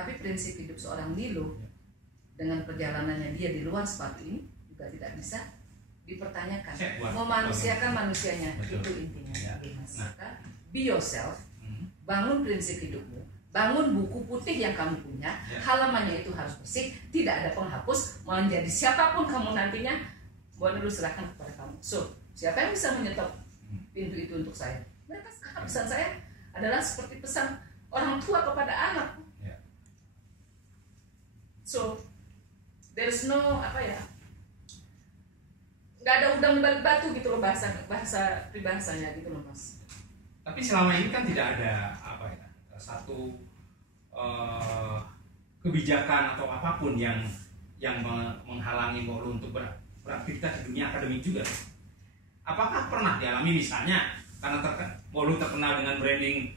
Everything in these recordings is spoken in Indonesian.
Tapi prinsip hidup seorang Nilo dengan perjalanannya dia di luar sepatu ini juga tidak bisa dipertanyakan. Memanusiakan manusianya, itu intinya. Maka be yourself, bangun prinsip hidupmu, bangun buku putih yang kamu punya, halamannya itu harus bersih, tidak ada penghapus, menjadi siapapun kamu nantinya, boleh dulu serahkan kepada kamu. So, siapa yang bisa menyetop pintu itu untuk saya? Mereka pesan saya adalah seperti pesan orang tua kepada anak. So, there's no nggak ada udang di balik batu gitu loh, bahasa pribahasanya gitu loh Mas. Tapi selama ini kan tidak ada satu kebijakan atau apapun yang menghalangi Mbok untuk beraktivitas di dunia akademik juga. Apakah pernah dialami misalnya karena Mbok terkenal dengan branding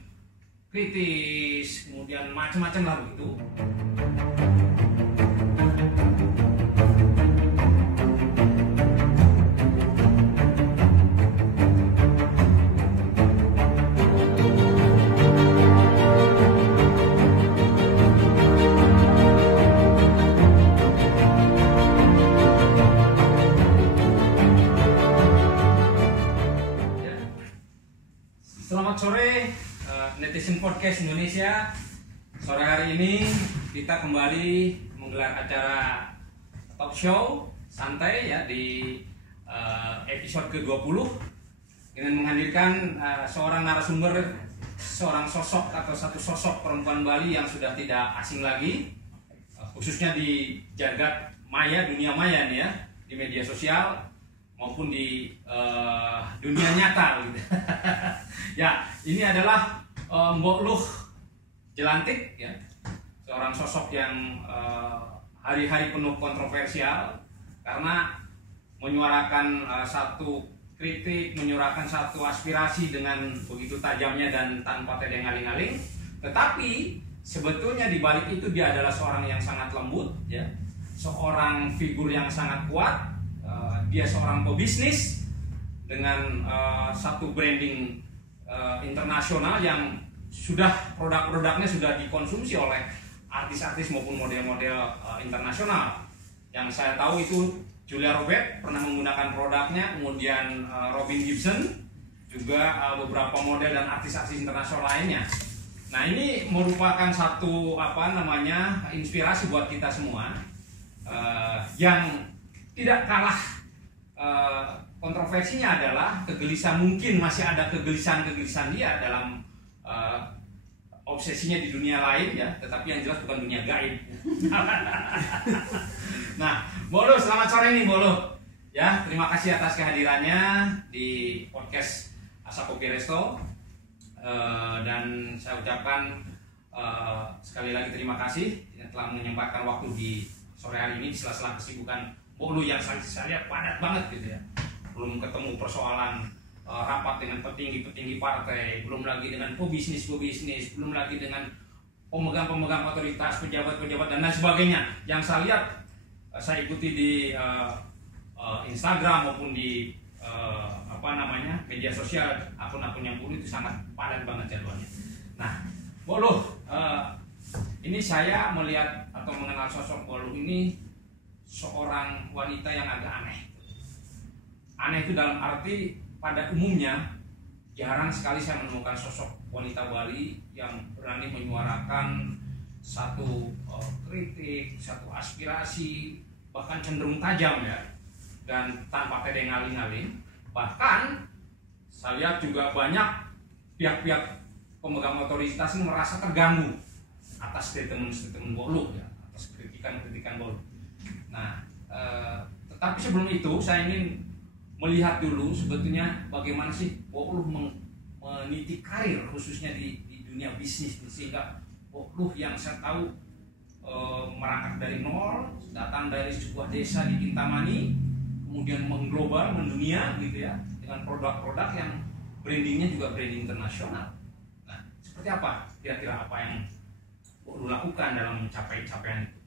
kritis, kemudian macam-macam lah begitu. Selamat sore netizen podcast Indonesia. Sore hari ini kita kembali menggelar acara talk show santai ya di episode ke-20 dengan menghadirkan seorang narasumber, seorang sosok atau satu sosok perempuan Bali yang sudah tidak asing lagi, khususnya di jagat maya, dunia maya nih ya, di media sosial maupun di dunia nyata gitu. Ya, ini adalah Mbok Luh Jelantik ya. Seorang sosok yang hari-hari penuh kontroversial karena menyuarakan satu kritik, menyuarakan satu aspirasi dengan begitu tajamnya dan tanpa tedeng aling-aling. Tetapi sebetulnya di balik itu dia adalah seorang yang sangat lembut ya. Seorang figur yang sangat kuat. Dia seorang pebisnis dengan satu branding internasional yang sudah produk-produknya sudah dikonsumsi oleh artis-artis maupun model-model internasional. Yang saya tahu itu Julia Roberts pernah menggunakan produknya, kemudian Robin Gibson, juga beberapa model dan artis-artis internasional lainnya. Nah, ini merupakan satu inspirasi buat kita semua yang tidak kalah kontroversinya adalah mungkin masih ada kegelisahan dia dalam obsesinya di dunia lain ya, tetapi yang jelas bukan dunia gaib. Nah, Mbok Luh, selamat sore nih Mbok Luh. Ya, terima kasih atas kehadirannya di podcast Asa Kopi Resto. Dan saya ucapkan sekali lagi terima kasih yang telah menyempatkan waktu di sore hari ini di sela-sela kesibukan Mbok Luh yang saya lihat padat banget gitu ya. Belum ketemu persoalan rapat dengan petinggi-petinggi partai, belum lagi dengan pebisnis, belum lagi dengan pemegang-pemegang otoritas, pejabat-pejabat dan lain sebagainya. Yang saya lihat, saya ikuti di Instagram maupun di media sosial, akun-akun yang Mbok Luh itu sangat padat banget jadwalnya. Nah, Mbok Luh, ini saya melihat atau mengenal sosok Mbok Luh ini seorang wanita yang agak aneh. Aneh itu dalam arti pada umumnya jarang sekali saya menemukan sosok wanita Bali yang berani menyuarakan satu kritik, satu aspirasi, bahkan cenderung tajam ya, dan tanpa tedeng aling-aling. Bahkan saya lihat juga banyak pihak-pihak pemegang otoritas ini merasa terganggu atas statement-statement Mbok Luh ya, atas kritikan-kritikan Mbok Luh. Nah, tetapi sebelum itu saya ingin melihat dulu sebetulnya bagaimana sih Mbok Luh meniti karir khususnya di dunia bisnis, sehingga Mbok Luh yang saya tahu merangkak dari nol, datang dari sebuah desa di Kintamani, kemudian mengglobal, mendunia gitu ya, dengan produk-produk yang brandingnya juga branding internasional. Nah, seperti apa kira-kira apa yang Mbok Luh lakukan dalam mencapai capaian itu?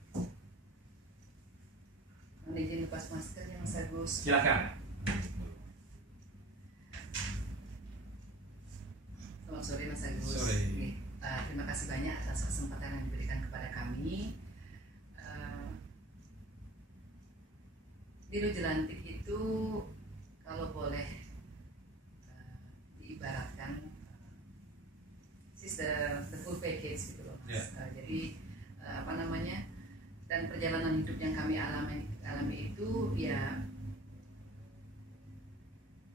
Izin lepas masker yang Gus. Silakan. Selamat sore Mas Agus. Sore. Terima kasih banyak atas kesempatan yang diberikan kepada kami Biru Jelantik itu kalau boleh diibaratkan the full package gitu loh Mas. Jadi apa namanya, dan perjalanan hidup yang kami alami itu ya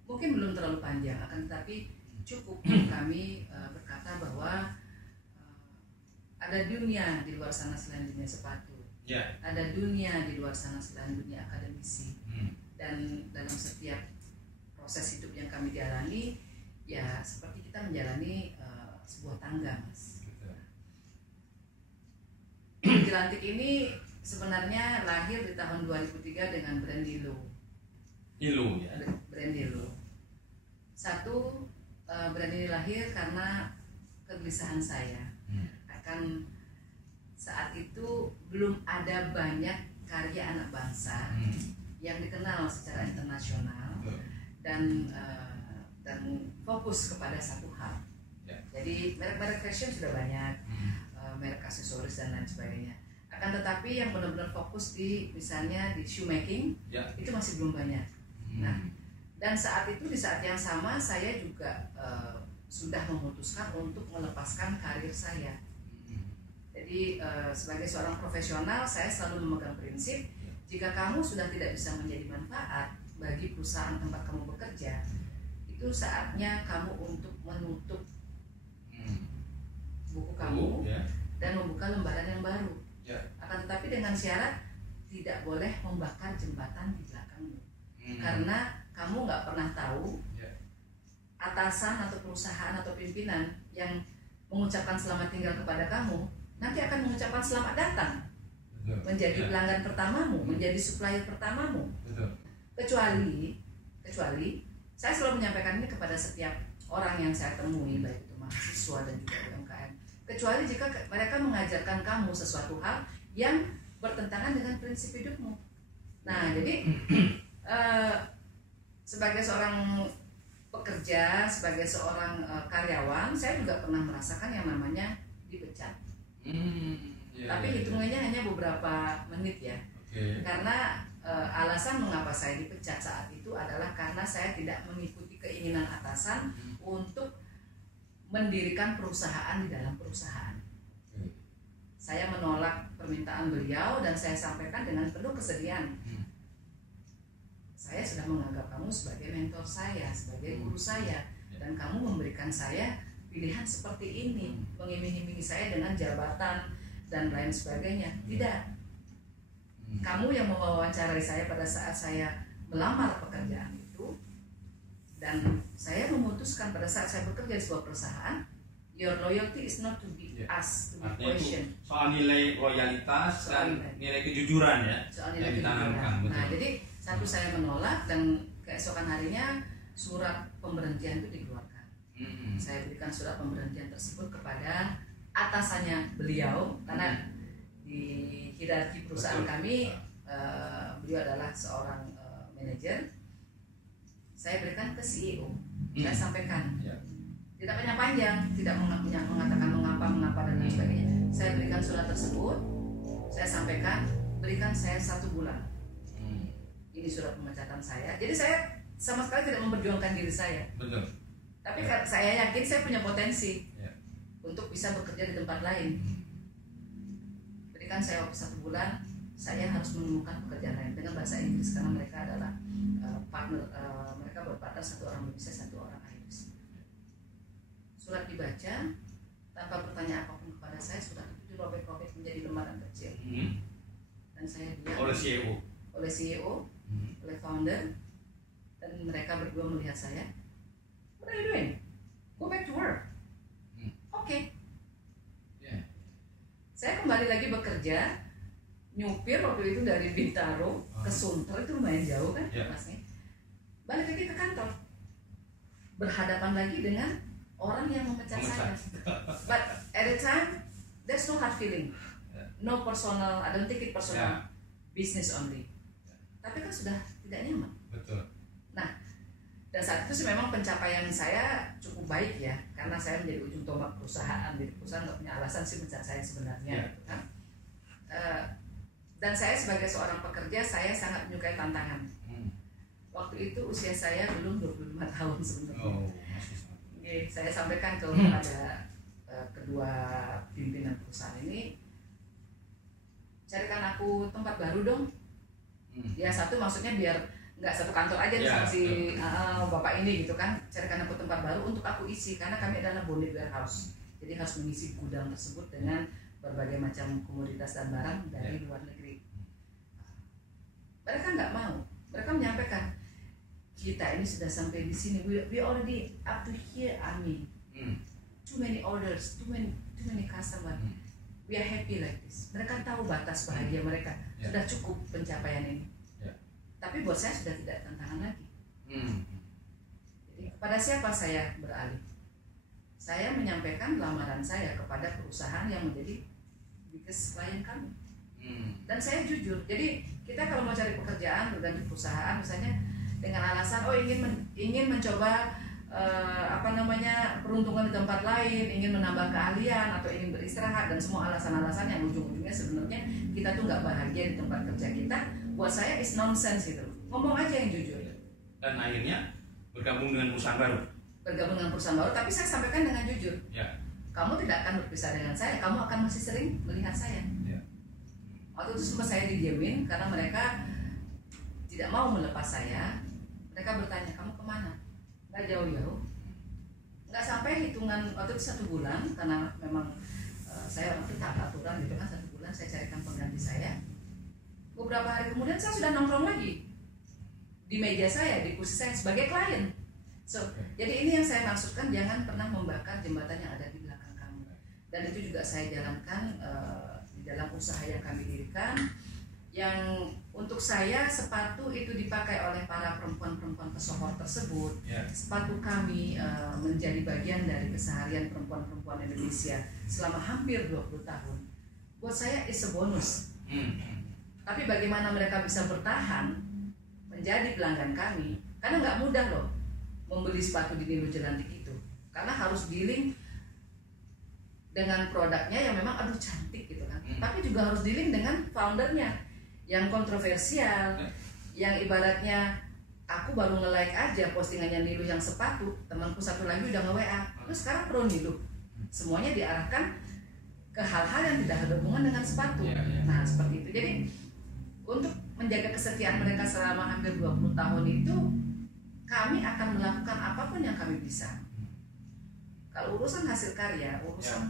mungkin belum terlalu panjang, akan tetapi cukup kami berkata bahwa ada dunia di luar sana selain dunia sepatu, ada dunia di luar sana selain dunia akademisi, dan dalam setiap proses hidup yang kami jalani ya seperti kita menjalani sebuah tangga, Mas. Jelantik ini sebenarnya lahir di tahun 2003 dengan brand Dilo. Ya. Brand Dilo. Satu, brand ini lahir karena kegelisahan saya akan saat itu belum ada banyak karya anak bangsa yang dikenal secara internasional dan fokus kepada satu hal. Jadi merek-merek fashion sudah banyak, merek aksesoris dan lain sebagainya. Akan tetapi yang benar-benar fokus di misalnya di shoemaking itu masih belum banyak. Nah, dan saat itu di saat yang sama saya juga sudah memutuskan untuk melepaskan karir saya. Jadi sebagai seorang profesional saya selalu memegang prinsip, jika kamu sudah tidak bisa menjadi manfaat bagi perusahaan tempat kamu bekerja, itu saatnya kamu untuk menutup buku kamu dan membuka lembaran yang baru. Akan tetapi dengan syarat tidak boleh membakar jembatan di belakangmu, karena kamu nggak pernah tahu atasan atau perusahaan atau pimpinan yang mengucapkan selamat tinggal kepada kamu nanti akan mengucapkan selamat datang menjadi pelanggan pertamamu, menjadi supplier pertamamu. Kecuali saya selalu menyampaikan ini kepada setiap orang yang saya temui, baik itu mahasiswa dan juga UMKM. Kecuali jika mereka mengajarkan kamu sesuatu hal yang bertentangan dengan prinsip hidupmu. Nah, jadi sebagai seorang pekerja, sebagai seorang karyawan, saya juga pernah merasakan yang namanya dipecat. Tapi hitungannya hanya beberapa menit ya. Karena alasan mengapa saya dipecat saat itu adalah karena saya tidak mengikuti keinginan atasan untuk mendirikan perusahaan di dalam perusahaan. Saya menolak permintaan beliau dan saya sampaikan dengan penuh kesedihan. Saya sudah menganggap kamu sebagai mentor saya, sebagai guru saya, dan kamu memberikan saya pilihan seperti ini, mengiming-imingi saya dengan jabatan dan lain sebagainya. Tidak. Kamu yang mewawancarai saya pada saat saya melamar pekerjaan itu, dan saya memutuskan pada saat saya bekerja di sebuah perusahaan, your loyalty is not to be asked, to be questioned. Soal nilai loyalitas dan nilai kejujuran ya. Soal nilai kejujuran. Nah, jadi satu saya menolak dan keesokan harinya surat pemberhentian itu dikeluarkan. Saya berikan surat pemberhentian tersebut kepada atasannya beliau karena di hierarki perusahaan kami beliau adalah seorang manajer. Saya berikan ke CEO. Saya sampaikan. Tidak panjang, tidak mengatakan mengapa dan lain sebagainya. Saya berikan surat tersebut. Saya sampaikan, berikan saya 1 bulan. Ini surat pemecatan saya. Jadi saya sama sekali tidak memperjuangkan diri saya. Betul. Tapi saya yakin saya punya potensi untuk bisa bekerja di tempat lain. Berikan saya waktu 1 bulan, saya harus menemukan pekerjaan lain dengan bahasa Inggris karena mereka adalah partner, mereka berpartner 1 orang Indonesia, 1 orang Inggris. Surat dibaca tanpa bertanya apapun kepada saya, surat itu dirobek-robek menjadi lembaran kecil. Dan saya diam oleh CEO, oleh founder, dan mereka berdua melihat saya. What are you doing? Go back to work. Oke. Saya kembali lagi bekerja, nyupir waktu itu dari Bintaro ke Sunter, itu lumayan jauh kan, Masnya. Balik lagi ke kantor, berhadapan lagi dengan orang yang memecat saya. But at the time, there's no hard feeling, no personal, I don't take it personal, business only. Tapi kan sudah tidak nyaman. Betul. Nah, dan saat itu sih memang pencapaian saya cukup baik ya, karena saya menjadi ujung tombak perusahaan. Jadi perusahaan nggak punya alasan sih mencat saya sebenarnya, gitu kan. Dan saya sebagai seorang pekerja, saya sangat menyukai tantangan. Waktu itu usia saya belum 25 tahun sebenarnya. Oh, Saya sampaikan kepada kedua pimpinan perusahaan ini, carikan aku tempat baru dong. Ya satu maksudnya biar nggak satu kantor aja sama si bapak ini gitu kan, carikan aku tempat baru untuk aku isi, karena kami adalah bonded warehouse, jadi harus mengisi gudang tersebut dengan berbagai macam komoditas dan barang dari luar negeri. Mereka nggak mau, mereka menyampaikan kita ini sudah sampai di sini, we already up to here, too many orders, too many customer, we are happy like this. Mereka tahu batas bahagia mereka, sudah cukup pencapaian ini. Tapi buat saya sudah tidak tantangan lagi. Jadi kepada siapa saya beralih? Saya menyampaikan lamaran saya kepada perusahaan yang menjadi biggest klien kami. Dan saya jujur. Jadi kita kalau mau cari pekerjaan berganti perusahaan, misalnya dengan alasan ingin mencoba peruntungan di tempat lain, ingin menambah keahlian atau ingin beristirahat, dan semua alasan-alasan yang ujung-ujungnya sebenarnya kita tuh nggak bahagia di tempat kerja kita, buat saya is nonsense gitu. Ngomong aja yang jujur. Dan akhirnya bergabung dengan perusahaan baru. Tapi saya sampaikan dengan jujur. Kamu tidak akan berpisah dengan saya, kamu akan masih sering melihat saya. Waktu itu sempat saya didiemin karena mereka tidak mau melepas saya. Mereka bertanya, kamu kemana? Nggak jauh-jauh, nggak sampai hitungan waktu itu 1 bulan, karena memang saya waktu itu taat aturan gitu kan, 1 bulan saya carikan pengganti saya. Beberapa hari kemudian saya sudah nongkrong lagi di meja saya, di kursi saya sebagai klien. Jadi ini yang saya maksudkan, jangan pernah membakar jembatan yang ada di belakang kamu. Dan itu juga saya jalankan di dalam usaha yang kami dirikan, yang untuk saya sepatu itu dipakai oleh para perempuan-perempuan pesohor tersebut. Sepatu kami menjadi bagian dari keseharian perempuan-perempuan Indonesia selama hampir 20 tahun. Buat saya is a bonus. Tapi bagaimana mereka bisa bertahan menjadi pelanggan kami, karena nggak mudah loh membeli sepatu di Nilo Jelantik itu, karena harus dealing dengan produknya yang memang aduh cantik gitu kan, tapi juga harus dealing dengan foundernya yang kontroversial, yang ibaratnya aku baru nge-like aja postingannya Nilo yang sepatu, temanku satu lagi udah nge-WA, terus sekarang pro Nilo. Semuanya diarahkan ke hal-hal yang tidak ada hubungan dengan sepatu. Nah seperti itu. Jadi untuk menjaga kesetiaan mereka selama hampir 20 tahun itu, kami akan melakukan apapun yang kami bisa. Kalau urusan hasil karya, urusan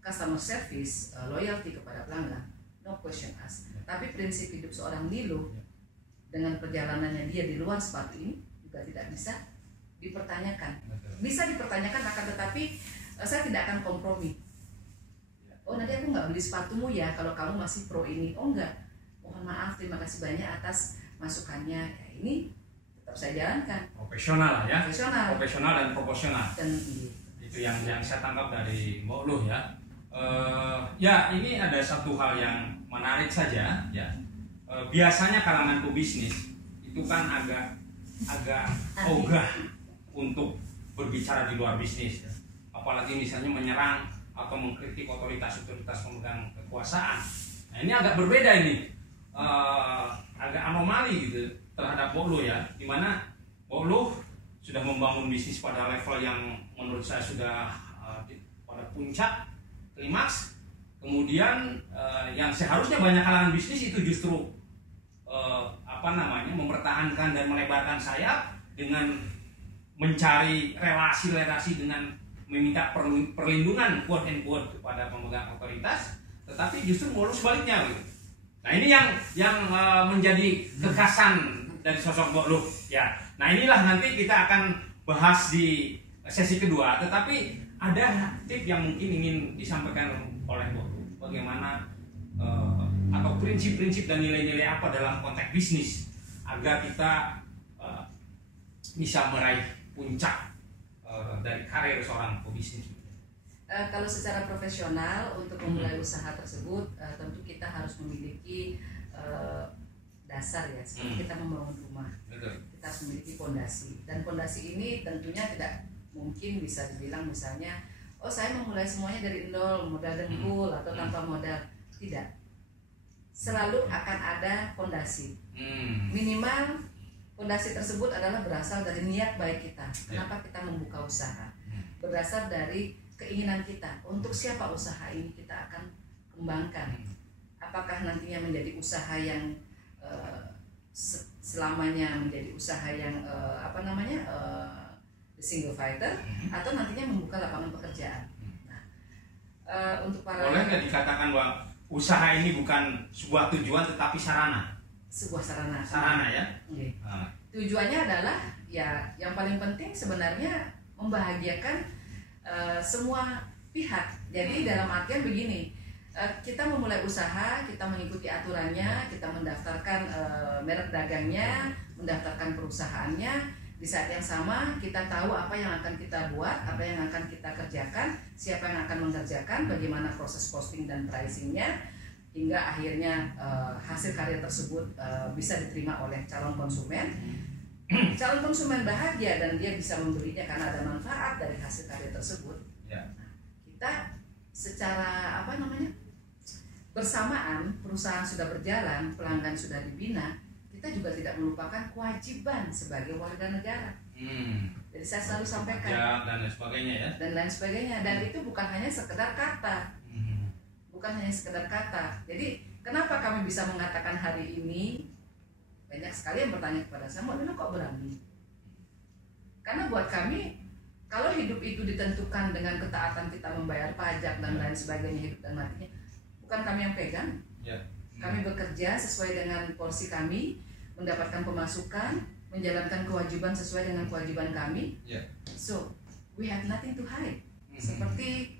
customer service, loyalty kepada pelanggan, no question asked. Tapi prinsip hidup seorang Nilo dengan perjalanannya dia di luar sepatu ini juga tidak bisa dipertanyakan. Bisa dipertanyakan, akan tetapi saya tidak akan kompromi. Oh nanti aku nggak beli sepatumu ya kalau kamu masih pro ini. Oh enggak, mohon maaf, terima kasih banyak atas masukannya. Ya, ini tetap saya jalankan. Profesional ya. Profesional dan proporsional. Dan itu yang saya tangkap dari Mbak Luh ya. Ya ini ada satu hal yang menarik saja ya. Biasanya kalangan pebisnis itu kan agak ogah untuk berbicara di luar bisnis ya. Apalagi misalnya menyerang atau mengkritik otoritas pemegang kekuasaan. Nah ini agak berbeda ini, agak anomali gitu terhadap Mbok Luh ya, dimana Mbok Luh sudah membangun bisnis pada level yang menurut saya sudah pada puncak klimaks. Kemudian yang seharusnya banyak kalangan bisnis itu justru mempertahankan dan melebarkan sayap dengan mencari relasi dengan meminta perlindungan quote and quote kepada pemegang otoritas, tetapi justru malah sebaliknya gitu. Nah ini yang menjadi kekhasan dari sosok Mbok Luh ya. Nah inilah nanti kita akan bahas di sesi kedua, tetapi ada tip yang mungkin ingin disampaikan oleh Mbok Luh, bagaimana atau prinsip-prinsip dan nilai-nilai apa dalam konteks bisnis agar kita bisa meraih puncak dari karir seorang pebisnis. Kalau secara profesional untuk memulai usaha tersebut tentu kita harus memiliki dasar ya, seperti kita membangun rumah. Kita harus memiliki fondasi, dan fondasi ini tentunya tidak mungkin bisa dibilang misalnya saya memulai semuanya dari nol, modal dengkul atau tanpa modal. Tidak. selalu akan ada fondasi. Minimal fondasi tersebut adalah berasal dari niat baik kita. Kenapa kita membuka usaha? Berasal dari keinginan kita. Untuk siapa usaha ini kita akan kembangkan? Apakah nantinya menjadi usaha yang selamanya menjadi usaha yang the single fighter, atau nantinya membuka lapangan pekerjaan? Untuk para boleh nggak dikatakan bahwa usaha ini bukan sebuah tujuan tetapi sarana? Sebuah sarana. Sarana ya. Tujuannya adalah ya yang paling penting sebenarnya membahagiakan semua pihak. Jadi dalam artian begini, kita memulai usaha, kita mengikuti aturannya, kita mendaftarkan merek dagangnya, mendaftarkan perusahaannya. Di saat yang sama kita tahu apa yang akan kita buat, apa yang akan kita kerjakan, siapa yang akan mengerjakan, bagaimana proses posting dan pricingnya, hingga akhirnya hasil karya tersebut bisa diterima oleh calon konsumen. Calon konsumen bahagia dan dia bisa membelinya karena ada manfaat dari hasil karya tersebut. Kita secara bersamaan, perusahaan sudah berjalan, pelanggan sudah dibina, kita juga tidak melupakan kewajiban sebagai warga negara. Jadi saya selalu sampaikan dan lain sebagainya ya. Dan lain sebagainya. Dan itu bukan hanya sekedar kata. Bukan hanya sekedar kata. Jadi kenapa kami bisa mengatakan hari ini? Banyak sekali yang bertanya kepada saya, Mbak Nina kok berani? Karena buat kami, kalau hidup itu ditentukan dengan ketaatan kita membayar pajak dan lain sebagainya, hidup dan matinya, bukan kami yang pegang. Kami bekerja sesuai dengan porsi kami, mendapatkan pemasukan, menjalankan kewajiban sesuai dengan kewajiban kami. So, we have nothing to hide. Seperti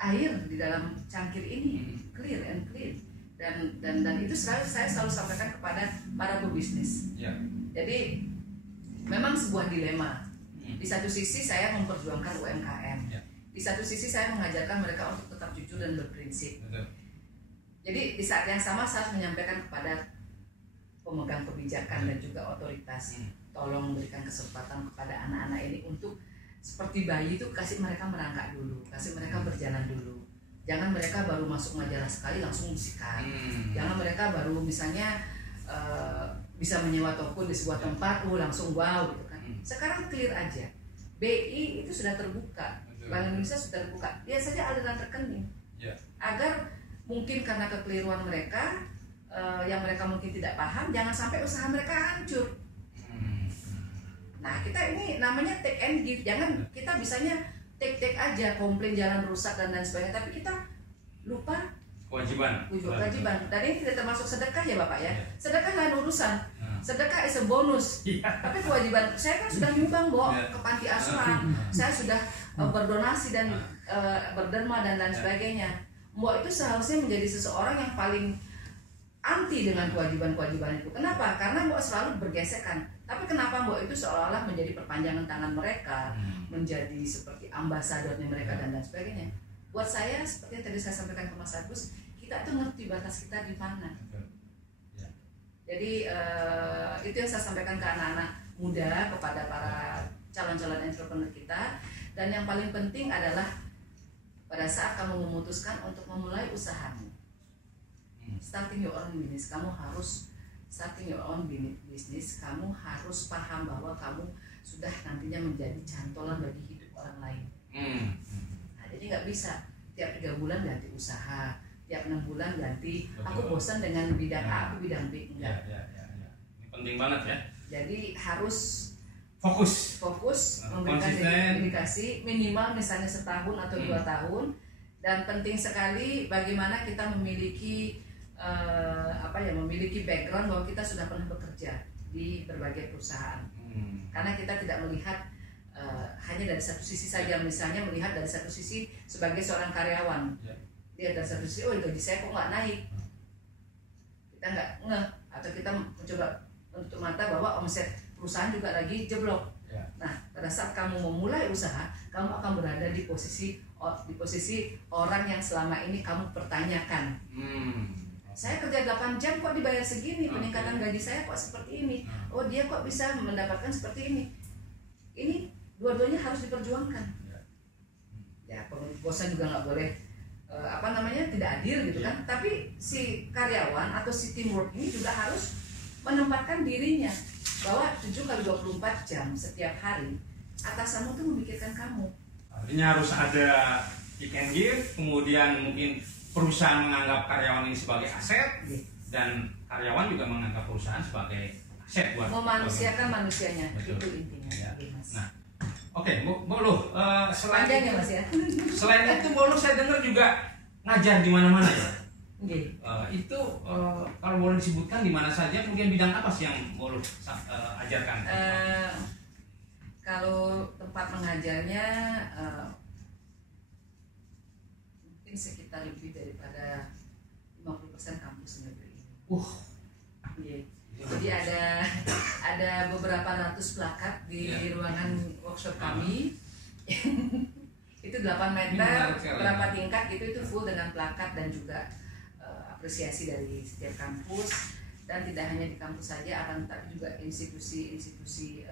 air di dalam cangkir ini, clear and clean. Dan itu saya selalu sampaikan kepada para pebisnis. Jadi memang sebuah dilema. Di satu sisi saya memperjuangkan UMKM. Di satu sisi saya mengajarkan mereka untuk tetap jujur dan berprinsip. Jadi di saat yang sama saya harus menyampaikan kepada pemegang kebijakan dan juga otoritas, tolong berikan kesempatan kepada anak-anak ini untuk seperti bayi itu, kasih mereka merangkak dulu, kasih mereka berjalan dulu. Jangan mereka baru masuk majalah sekali langsung disikat. Jangan mereka baru misalnya bisa menyewa toko di sebuah tempat, langsung wow gitu kan. Sekarang clear aja. BI itu sudah terbuka, Bank Indonesia sudah terbuka. Dia saja aliran rekening. Agar mungkin karena kekeliruan mereka, yang mereka mungkin tidak paham, jangan sampai usaha mereka hancur. Nah, kita ini namanya take and give. Jangan kita bisanya take aja, komplain jalan rusak dan lain sebagainya, tapi kita lupa kewajiban. Dan ini tidak termasuk sedekah ya Bapak ya. Sedekah lain urusan. Sedekah is a bonus. Tapi kewajiban, saya kan sudah nyumbang ke panti asuhan. Saya sudah berdonasi dan berderma dan lain sebagainya. Mbok itu seharusnya menjadi seseorang yang paling anti dengan kewajiban-kewajiban itu. Kenapa? Karena Mbok selalu bergesekan. Tapi kenapa Mbok itu seolah-olah menjadi perpanjangan tangan mereka, menjadi seperti ambasadornya mereka dan lain sebagainya. Buat saya, seperti yang tadi saya sampaikan ke Mas Agus, kita tuh ngerti batas kita di mana. Jadi itu yang saya sampaikan ke anak-anak muda, kepada para calon-calon entrepreneur kita. Dan yang paling penting adalah pada saat kamu memutuskan untuk memulai usahamu, starting your own business, kamu harus kamu harus paham bahwa kamu sudah nantinya menjadi cantolan bagi hidup orang lain. Nah, jadi nggak bisa tiap 3 bulan ganti usaha, tiap 6 bulan ganti. Aku bosan dengan bidang A, aku bidang B. Enggak. Ini penting banget ya. Jadi harus fokus, memberikan dedikasi minimal misalnya setahun atau 2 tahun. Dan penting sekali bagaimana kita memiliki memiliki background bahwa kita sudah pernah bekerja di berbagai perusahaan. Karena kita tidak melihat hanya dari satu sisi saja, misalnya melihat dari satu sisi sebagai seorang karyawan. Dia dari satu sisi, gaji saya kok nggak naik. Kita nggak ngeh, atau kita mencoba menutup mata bahwa omset perusahaan juga lagi jeblok. Nah, pada saat kamu memulai usaha, kamu akan berada di posisi orang yang selama ini kamu pertanyakan. Saya kerja 8 jam kok dibayar segini, peningkatan gaji saya kok seperti ini. Oh, dia kok bisa mendapatkan seperti ini. Ini dua-duanya harus diperjuangkan. Ya, pemilik bosan juga nggak boleh tidak adil gitu kan. Tapi si karyawan atau si teamwork ini juga harus menempatkan dirinya bahwa 7x24 jam setiap hari atasanmu tuh memikirkan kamu. Artinya harus ada give and give, kemudian mungkin perusahaan menganggap karyawan ini sebagai aset, dan karyawan juga menganggap perusahaan sebagai aset buat memanusiakan manusianya. Betul. Itu intinya. Ya. Mas. Nah, oke, Mbok Luh, selain Panjang itu, ya Mas ya. Selain itu Mbok Luh saya dengar juga ngajar di mana-mana ya. Itu kalau boleh disebutkan di mana saja, kemudian bidang apa sih yang Mbok Luh ajarkan? Kalau tempat mengajarnya mungkin sekitar lebih daripada 50% kampus negeri ini. Jadi ada beberapa ratus plakat di ruangan workshop kami. Itu 8 meter, berapa tingkat itu full dengan plakat dan juga apresiasi dari setiap kampus. Dan tidak hanya di kampus saja, akan tapi juga institusi-institusi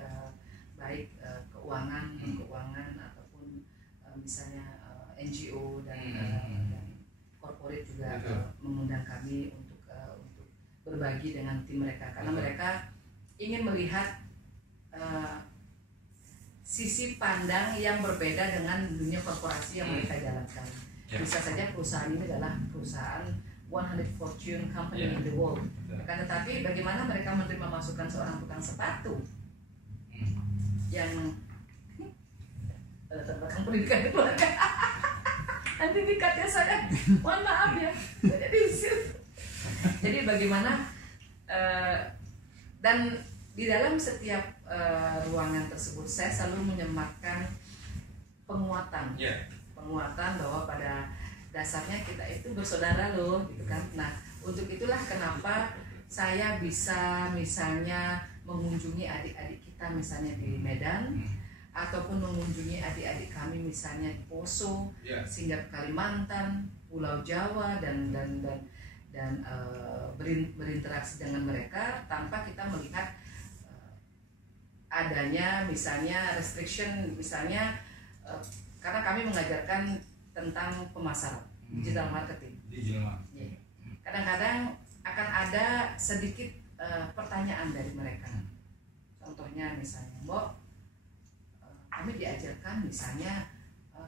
baik keuangan ataupun misalnya NGO dan corporate juga mengundang kami untuk berbagi dengan tim mereka, karena mereka ingin melihat sisi pandang yang berbeda dengan dunia korporasi yang mereka jalankan. Bisa saja perusahaan ini adalah perusahaan 100 Fortune company in the world. Akan tetapi bagaimana mereka menerima masukan seorang tukang sepatu yang terbelakang pendidikan keluarga. Nanti dikatnya saya, mohon maaf ya, saya diusir. Jadi bagaimana dan di dalam setiap ruangan tersebut saya selalu menyematkan penguatan bahwa pada dasarnya kita itu bersaudara loh, gitu kan. Nah, untuk itulah kenapa saya bisa misalnya mengunjungi adik-adik kita misalnya di Medan, ataupun mengunjungi adik-adik kami misalnya di Poso, sehingga Kalimantan, Pulau Jawa dan berinteraksi dengan mereka tanpa kita melihat adanya misalnya restriction, misalnya karena kami mengajarkan tentang pemasaran, digital marketing. Kadang-kadang akan ada sedikit pertanyaan dari mereka. Contohnya misalnya, Mbok, kami diajarkan misalnya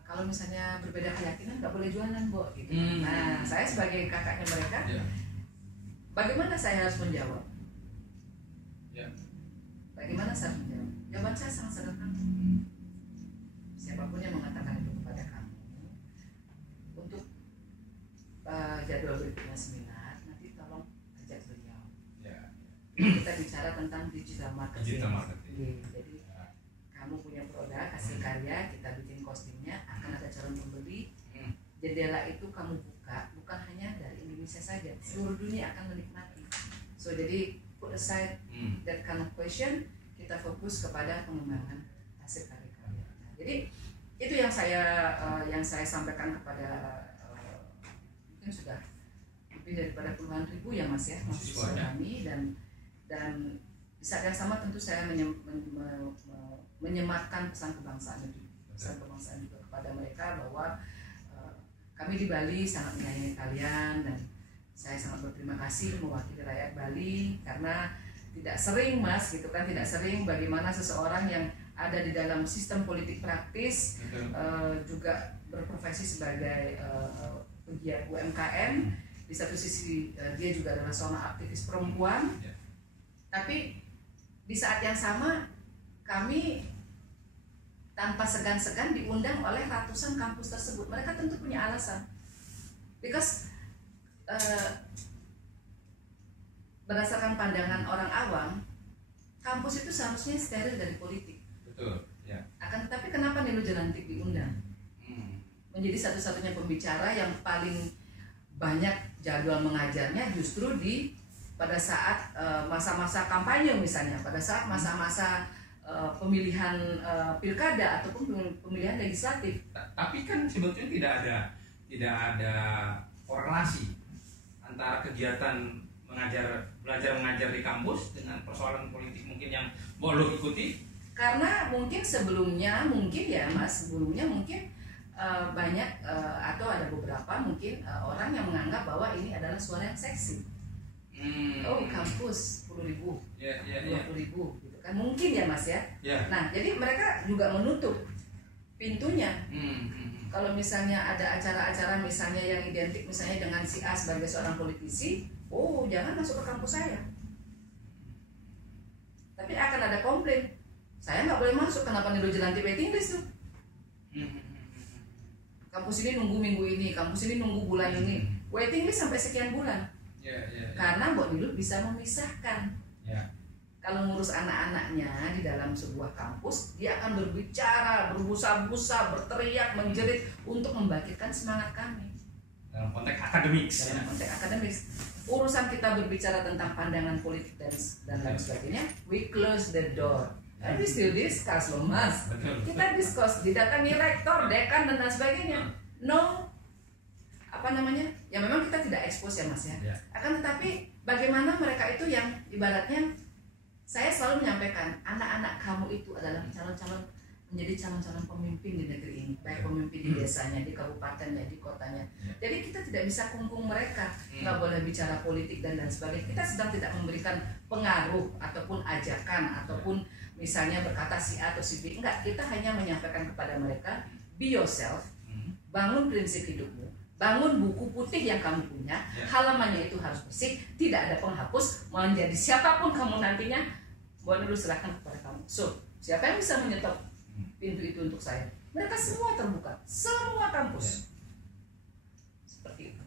kalau misalnya berbeda keyakinan nggak boleh jualan, Mbok. Gitu. Nah, saya sebagai kakaknya mereka, bagaimana saya harus menjawab? Bagaimana saya menjawab? Jawaban saya sangat sederhana. Siapapun yang mengatakan itu kepada kamu, untuk jadwal berikutnya seminar, nanti tolong ajak beliau. Kita bicara tentang digital marketing. Jadi kamu punya produk, hasil karya, kita bikin kostumnya, akan ada calon pembeli. Jendela itu kamu buka, bukan hanya dari Indonesia saja, seluruh dunia akan menikmati. So jadi put aside that kind of question, kita fokus kepada pengembangan hasil karya-karya. Nah, jadi itu yang saya sampaikan kepada mungkin sudah lebih daripada puluhan ribu ya Mas ya, mahasiswa kami, dan di saat yang sama tentu saya menyematkan pesan kebangsaan juga kepada mereka bahwa kami di Bali sangat menyayangi kalian, dan saya sangat berterima kasih mewakili rakyat Bali, karena tidak sering Mas gitu kan, tidak sering bagaimana seseorang yang ada di dalam sistem politik praktis juga berprofesi sebagai pegiat UMKM. Di satu sisi dia juga adalah seorang aktivis perempuan, tapi di saat yang sama kami tanpa segan-segan diundang oleh ratusan kampus tersebut. Mereka tentu punya alasan, because berdasarkan pandangan orang awam, kampus itu seharusnya steril dari politik. Betul. Ya. Akan tetapi kenapa Nilo Jelantik diundang? Menjadi satu-satunya pembicara yang paling banyak jadwal mengajarnya justru pada saat masa-masa kampanye, misalnya pada saat masa-masa pemilihan pilkada ataupun pemilihan legislatif. Tapi kan sebetulnya tidak ada korelasi antara kegiatan belajar mengajar di kampus dengan persoalan politik mungkin yang boleh ikuti. Karena mungkin sebelumnya mungkin banyak atau ada beberapa mungkin orang yang menganggap bahwa ini adalah suara yang seksi. Oh, kampus 10.000, 20.000 gitu kan, mungkin ya Mas ya. Nah, jadi mereka juga menutup pintunya. Kalau misalnya ada acara-acara misalnya yang identik misalnya dengan si A sebagai seorang politisi, oh jangan masuk ke kampus saya. Tapi akan ada komplain, saya nggak boleh masuk, kenapa Nido Jelanti waiting list tuh? Kampus ini nunggu minggu ini, kampus ini nunggu bulan ini, waiting list sampai sekian bulan. Karena Mbok Nilut bisa memisahkan. Kalau ngurus anak-anaknya di dalam sebuah kampus, dia akan berbicara, berbusa-busa, berteriak, menjerit untuk membangkitkan semangat kami. Dalam konteks akademik. Dalam konteks akademik. Urusan kita berbicara tentang pandangan politik dan lain sebagainya, we close the door. And we still discuss loh Mas. Kita discuss, didatangi rektor, dekan dan lain sebagainya. No, apa namanya? Ya memang kita tidak expose ya Mas ya. Akan tetapi bagaimana mereka itu yang ibaratnya, saya selalu menyampaikan, anak-anak kamu itu adalah calon-calon menjadi calon-calon pemimpin di negeri ini, baik pemimpin di desanya, di kabupatennya, di kotanya. Jadi kita tidak bisa kungkung mereka, nggak boleh bicara politik dan lain sebagainya. Kita sedang tidak memberikan pengaruh ataupun ajakan ataupun misalnya berkata si A atau si B. Enggak, kita hanya menyampaikan kepada mereka, be yourself, bangun prinsip hidupmu, bangun buku putih yang kamu punya, halamannya itu harus bersih, tidak ada penghapus, mau menjadi siapapun kamu nantinya, boleh dulu serahkan kepada kamu. So, siapa yang bisa menyetop pintu itu untuk saya? Mereka semua terbuka, semua kampus. Seperti itu.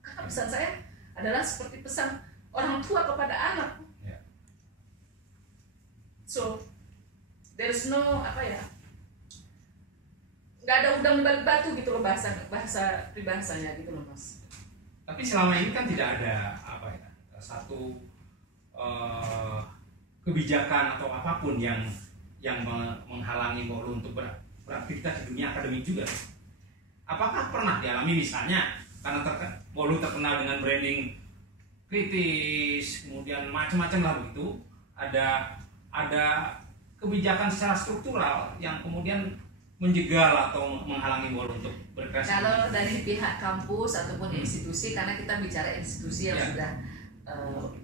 Karena pesan saya adalah seperti pesan orang tua kepada anak. So, there's no nggak ada udang di balik batu gitu loh, bahasa pribahasanya gitu loh Mas. Tapi selama ini kan tidak ada satu kebijakan atau apapun yang menghalangi Bolu untuk beraktivitas di dunia akademik juga. Apakah pernah dialami misalnya karena Bolu terkenal dengan branding kritis, kemudian macam-macam lah begitu, ada kebijakan secara struktural yang kemudian menjegal atau menghalangi Bolu untuk berkreasi? Kalau dari pihak kampus ataupun institusi, karena kita bicara institusi yang sudah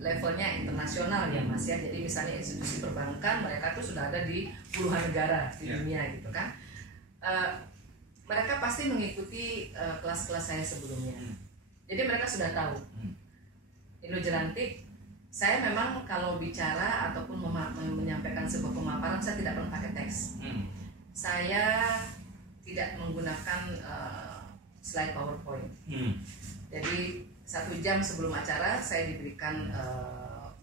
levelnya internasional ya Mas ya. Jadi misalnya institusi perbankan, mereka tuh sudah ada di puluhan negara di dunia gitu kan. Mereka pasti mengikuti kelas-kelas saya sebelumnya. Jadi mereka sudah tahu. Nido Jelantik, saya memang kalau bicara ataupun menyampaikan sebuah pemaparan, saya tidak pernah pakai teks. Saya tidak menggunakan slide PowerPoint. Jadi 1 jam sebelum acara saya diberikan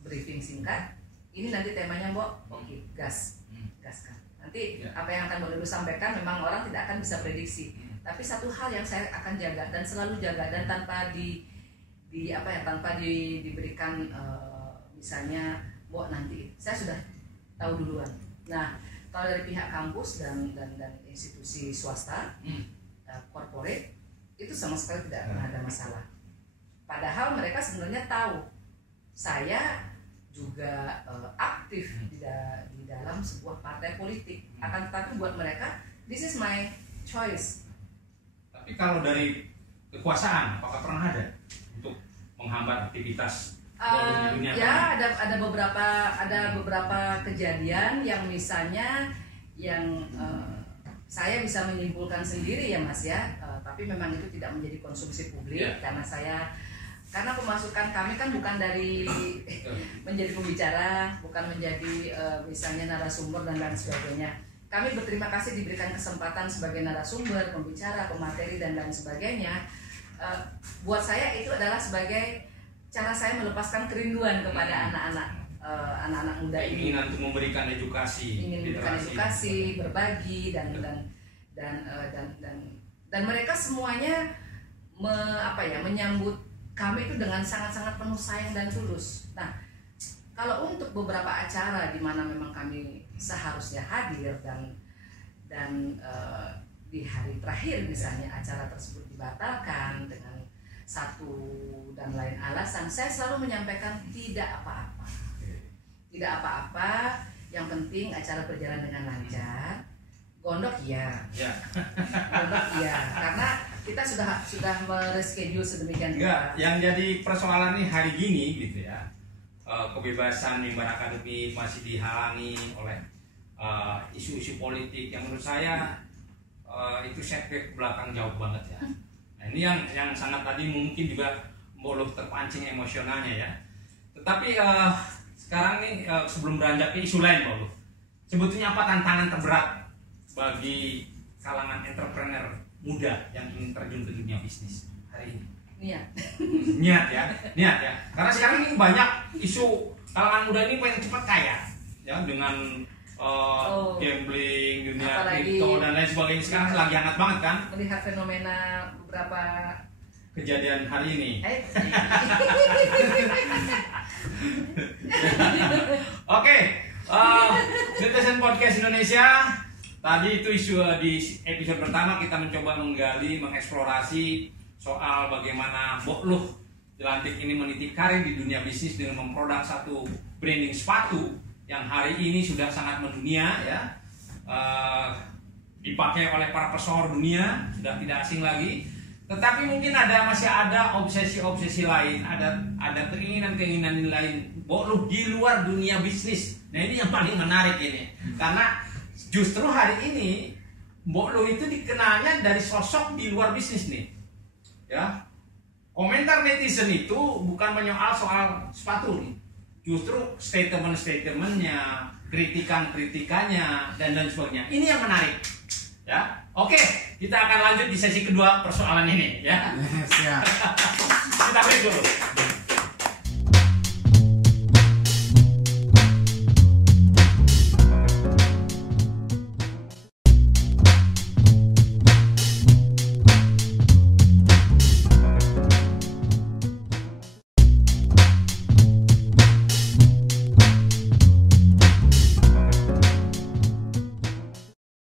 briefing singkat. Ini nanti temanya Mbok, oke, gaskan. Nanti apa yang akan Mbok sampaikan memang orang tidak akan bisa prediksi. Tapi satu hal yang saya akan jaga dan selalu jaga, dan tanpa tanpa diberikan misalnya Mbok nanti, saya sudah tahu duluan. Nah, kalau dari pihak kampus dan institusi swasta, corporate, itu sama sekali tidak pernah ada masalah. Padahal mereka sebenarnya tahu saya juga aktif di dalam sebuah partai politik. Akan tetapi buat mereka, this is my choice. Tapi kalau dari kekuasaan, apakah pernah ada untuk menghambat aktivitas di dunia? Ya, ada beberapa kejadian yang misalnya yang saya bisa menyimpulkan sendiri ya Mas ya. Tapi memang itu tidak menjadi konsumsi publik karena pemasukan kami kan bukan dari menjadi pembicara, bukan menjadi misalnya narasumber dan lain sebagainya. Kami berterima kasih diberikan kesempatan sebagai narasumber, pembicara, pemateri dan lain sebagainya. Buat saya itu adalah sebagai cara saya melepaskan kerinduan kepada anak-anak muda ini. Ingin untuk memberikan edukasi, berbagi dan mereka semuanya menyambut kami itu dengan sangat-sangat penuh sayang dan tulus. Nah, kalau untuk beberapa acara di mana memang kami seharusnya hadir dan di hari terakhir misalnya acara tersebut dibatalkan dengan satu dan lain alasan, saya selalu menyampaikan tidak apa-apa. Tidak apa-apa, yang penting acara berjalan dengan lancar. Gondok ya. Ya. Gondok ya. Karena kita sudah mereschedule sedemikian rupa. Yang jadi persoalan nih hari gini gitu ya. Kebebasan mimbar akademik masih dihalangi oleh isu-isu politik yang menurut saya itu setback belakang jauh banget ya. Nah, ini yang sangat tadi mungkin juga boleh terpancing emosionalnya ya. Tetapi sekarang nih sebelum beranjak ke isu lain, Pak, sebetulnya apa tantangan terberat bagi kalangan entrepreneur muda yang ingin terjun ke dunia bisnis hari ini? Niat ya. Karena sekarang ini banyak isu kalangan muda ini pengen cepat kaya, ya, dengan gambling, dunia kripto dan lain sebagainya. Sekarang lagi hangat banget kan? Melihat fenomena beberapa kejadian hari ini. Oke, Netizen Podcast Indonesia. Tadi itu isu di episode pertama kita mencoba menggali, mengeksplorasi soal bagaimana Mbok Luh Jelantik ini meniti karir di dunia bisnis dengan memproduk satu branding sepatu yang hari ini sudah sangat mendunia ya, dipakai oleh para pesohor dunia, sudah tidak asing lagi. Tetapi mungkin masih ada obsesi-obsesi lain, ada keinginan-keinginan lain Mbok Luh di luar dunia bisnis. Nah ini yang paling menarik ini, karena justru hari ini Mbok Luh itu dikenalnya dari sosok di luar bisnis nih. Ya, komentar netizen itu bukan menyoal soal sepatu nih, justru statement-statementnya, kritikannya dan lain sebagainya. Ini yang menarik. Ya, oke, kita akan lanjut di sesi kedua persoalan ini. Ya, Siap. Kita break dulu.